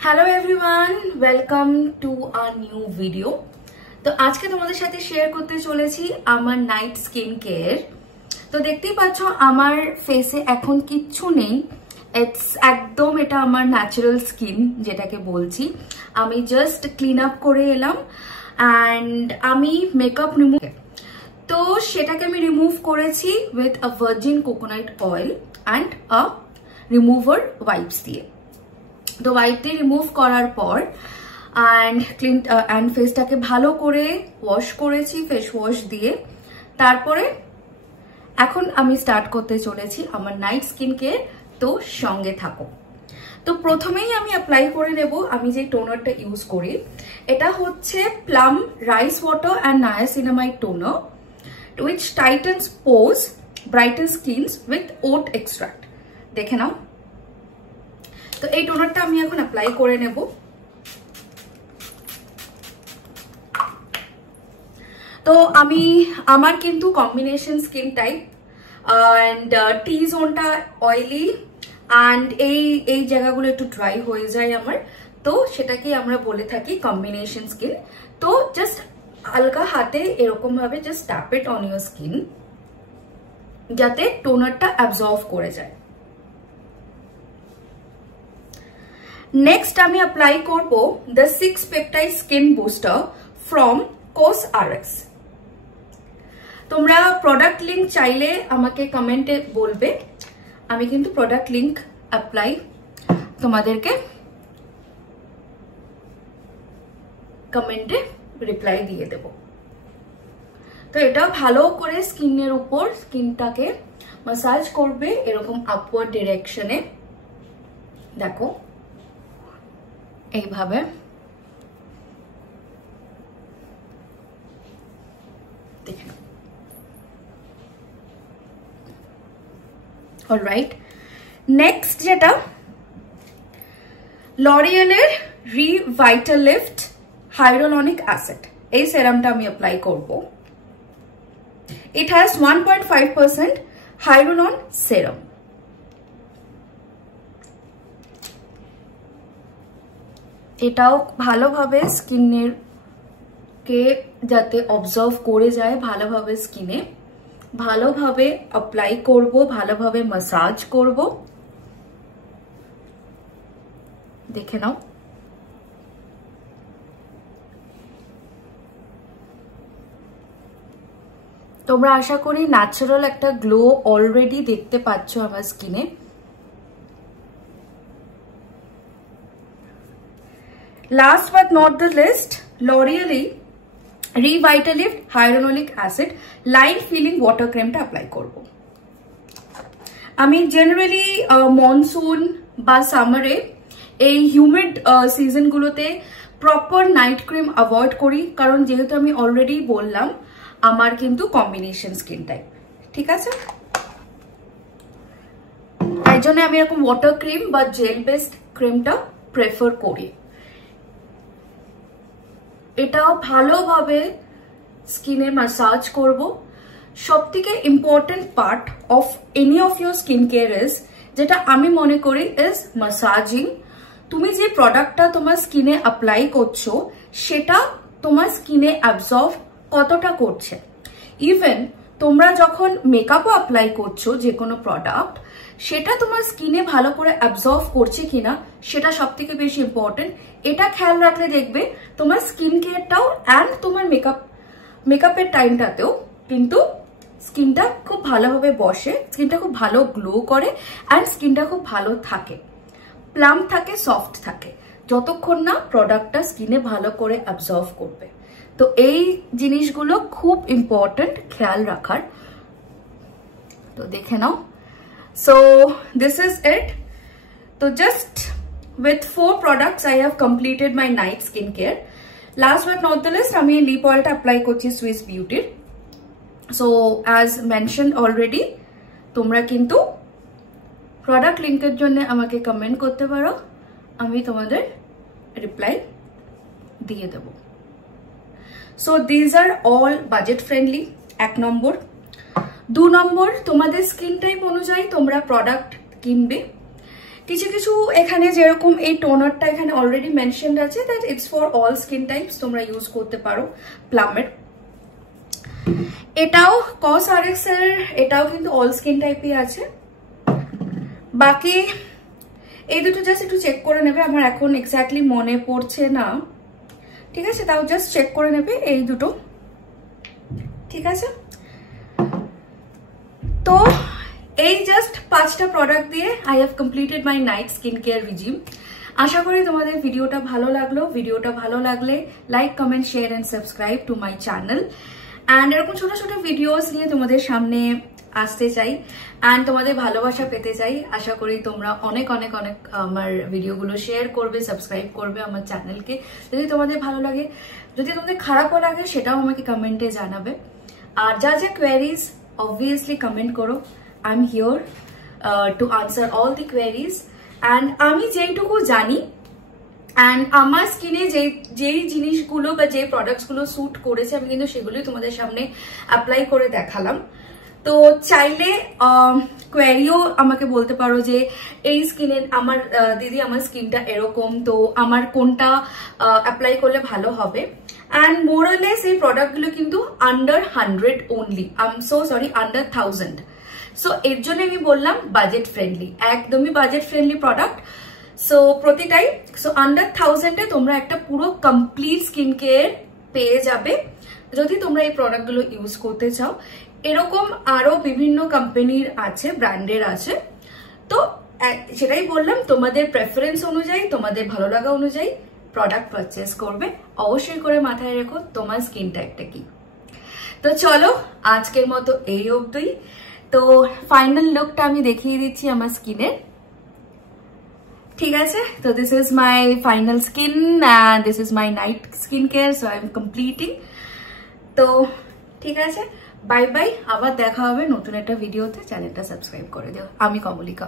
Hello everyone, welcome to our new video. तो आज के তোমাদের সাথে শেয়ার করতে চলেছি আমার নাইট স্কিন কেয়ার। তো দেখতেই পাচ্ছ আমার ফেসে এখন কিচ্ছু নেই, ইটস একদম এটা আমার ন্যাচারাল স্কিন যেটাকে বলছি। আমি জাস্ট ক্লিন আপ করে এলাম এন্ড আমি মেকআপ রিমুভ, তো সেটাকে আমি রিমুভ করেছি with a virgin coconut oil and a remover wipes দিয়ে। তো ওয়াইপ দিয়ে রিমুভ করার পর এন্ড ফেসটাকে ভালো করে ওয়াশ করেছি ফেস ওয়াশ দিয়ে। তারপরে এখন আমি স্টার্ট করতে চলেছি আমার নাইট স্কিন কেয়ার, তো সঙ্গে থাকো। তো প্রথমেই আমি অ্যাপ্লাই করে নেব আমি যে টোনারটা ইউজ করি, এটা হচ্ছে plum rice water and niacinamide toner which tightens pores, brightens skins with oat extract। দেখে নাও। তো এই টোনারটা আমি এখন অ্যাপ্লাই করে নেব। তো আমার কিন্তু combination skin type and T জোনটা অয়েলি এন্ড এই জায়গাগুলো একটু ড্রাই হয়ে যায় আমার, তো সেটাকে আমরা বলে থাকি কম্বিনেশন স্কিন। তো জাস্ট হালকা হাতে এরকম ভাবে just tap it on your skin যাতে টোনারটা অ্যাবজর্ব করে যায়। নেক্সট আমি অ্যাপ্লাই করব the 6 peptide skin booster from COSRX। তোমরা প্রোডাক্ট লিংক চাইলে আমাকে কমেন্টে বলবে, আমি কিন্তু প্রোডাক্ট লিংক অ্যাপ্লাই তোমাদেরকে কমেন্টে রিপ্লাই দিয়ে দেব। তো এটা ভালো করে স্কিনের উপর স্কিনটাকে ম্যাসাজ করবে এরকম আপওয়ার্ড ডিরেকশনে, দেখো এইভাবে। দেখে নাও। অলরাইট, নেক্সট যেটা লরিয়েলের রিভাইটালিফট হাইরোলনিক অ্যাসিড, এই সেরামটা আমি অ্যাপ্লাই করব। ইট হ্যাজ 1.5% হাইরোলন সেরাম। এটাও ভালোভাবে স্কিনের কে যাতে অবজার্ভ করে যায় ভালোভাবে স্কিনে, ভালোভাবে অ্যাপ্লাই করব, ভালোভাবে ম্যাসাজ করব। দেখে নাও। তোমরা আশা করি ন্যাচারাল একটা গ্লো অলরেডি দেখতে পাচ্ছ আমার স্কিনে। Last but not the least, L'Oreal Revitalift hyaluronic acid line filling water ক্রিমটা অ্যাপ্লাই করব। আমি জেনারেলি মনসুন বা সামারে এই হিউমিড সিজনগুলোতে প্রপার নাইট ক্রিম অ্যাভয়েড করি, কারণ যেহেতু আমি অলরেডি বললাম আমার কিন্তু কম্বিনেশন স্কিন টাইপ, ঠিক আছে? তাই জন্য আমি এরকম ওয়াটার ক্রিম বা জেল বেসড ক্রিমটা প্রেফার করি। এটাও ভালোভাবে স্কিনে ম্যাসাজ করব। সবথেকে important part of any of your skin care is, যেটা আমি মনে করি ইজ ম্যাসাজিং। তুমি যে প্রোডাক্টটা তোমার স্কিনে অ্যাপ্লাই করছো সেটা তোমার স্কিনে অ্যাবজর্ভ কতটা করছে। ইভেন তোমরা যখন মেকআপও অ্যাপ্লাই করছো যে কোনো প্রোডাক্ট, সেটা তোমার স্কিনে ভালো করে অ্যাবজর্ভ করছে কিনা সেটা সব থেকে বেশি ইম্পর্টেন্ট। এটা খেয়াল রাখলে দেখবে তোমার স্কিন কেয়ারটাও অ্যান্ড তোমার মেকআপের টাইমটাতেও কিন্তু স্কিনটা খুব ভালোভাবে বসে, স্কিনটা খুব ভালো গ্লো করে অ্যান্ড স্কিনটা খুব ভালো থাকে, প্লাম থাকে, সফট থাকে, যতক্ষণ না প্রোডাক্টটা স্কিনে ভালো করে অ্যাবজর্ভ করবে। তো এই জিনিসগুলো খুব ইম্পর্টেন্ট খেয়াল রাখার। তো দেখে নাও। So this is it. তো just with 4 products I have completed my night skincare. Last but not the least, আমি লিপ অয়েলটা অ্যাপ্লাই করছি সুইস বিউটির। সো অ্যাজ মেনশনড অলরেডি, তোমরা কিন্তু প্রোডাক্ট লিঙ্কের জন্য আমাকে কমেন্ট করতে পারো, আমি তোমাদের রিপ্লাই দিয়ে দেব। So these are all budget friendly, 1 number. 2 number, তোমাদের স্কিন টাইপ অনুযায়ী তোমরা প্রোডাক্ট কিনবে। কিছু কিছু এখানে যেরকম এই টোনারটা এখানে অলরেডি মেনশনড আছে that it's for all skin types, তোমরা ইউজ করতে পারো প্লামের। এটাও COSRX এর, এটাও কিন্তু অল স্কিন টাইপই আছে। বাকি এই দুটো জাস্ট একটু চেক করে নেবে, আমার এখন এক্স্যাক্টলি মনে পড়ছে না, ঠিক আছে, তাও জাস্ট চেক করে নেবে এই দুটো, ঠিক আছে। তো এই জাস্ট 5টা প্রোডাক্ট দিয়ে I have completed my night skin care regime. আশা করি তোমাদের ভিডিওটা ভালো লাগলো। ভিডিওটা ভালো লাগলে like, comment, share and subscribe to my channel. And এরকম ছোট ছোট ভিডিওস নিয়ে তোমাদের সামনে আসতে চাই অ্যান্ড তোমাদের ভালোবাসা পেতে চাই। আশা করি তোমরা অনেক অনেক অনেক আমার ভিডিওগুলো শেয়ার করবে, সাবস্ক্রাইব করবে আমার চ্যানেলকে। যদি তোমাদের ভালো লাগে, যদি তোমাদের খারাপও লাগে সেটাও আমাকে কমেন্টে জানাবে। আর যা যা কোয়ারিজ অবভিয়াসলি কমেন্ট করো, I am here two answer all the queries. And আমি যেইটুকু জানি অ্যান্ড আমার স্কিনে যেই জিনিসগুলো বা যে প্রোডাক্টসগুলো স্যুট করেছে আমি কিন্তু সেগুলোই তোমাদের সামনে অ্যাপ্লাই করে দেখালাম। তো চাইলে কোয়ারিও আমাকে বলতে পারো যে এই স্কিনের আমার দিদি আমার স্কিনটা এরকম, তো আমার কোনটা অ্যাপ্লাই করলে ভালো হবে। অ্যান্ড মোরলেস এই প্রোডাক্টগুলো কিন্তু under 100 only, I am so sorry, under 1000। So এর জন্য আমি বললাম বাজেট ফ্রেন্ডলি, একদমই বাজেট ফ্রেন্ডলি প্রোডাক্ট। সো প্রতিটাই আন্ডার 1000-এ তোমরা একটা পুরো কমপ্লিট স্কিন কেয়ার পেয়ে যাবে যদি তোমরা এই প্রোডাক্টগুলো ইউজ করতে চাও। এরকম আরো বিভিন্ন কোম্পানির আছে, ব্র্যান্ডের আছে। তো সেটাই বললাম, তোমাদের প্রেফারেন্স অনুযায়ী, তোমাদের ভালো লাগা অনুযায়ী প্রোডাক্ট পারচেস করবে। অবশ্যই করে মাথায় রেখো তোমার স্কিন টাইপটা কি। তো চলো আজকের মতো এই অবধি। তো ফাইনাল লুকটা আমি দেখিয়ে দিচ্ছি আমার স্কিনের, ঠিক আছে। তো this is my final skin and this is my night skin care, so I am completing. তো ঠিক আছে, বাই বাই, আবার দেখা হবে নতুন একটা ভিডিওতে। চ্যানেলটা সাবস্ক্রাইব করে দিও। আমি কমলিকা।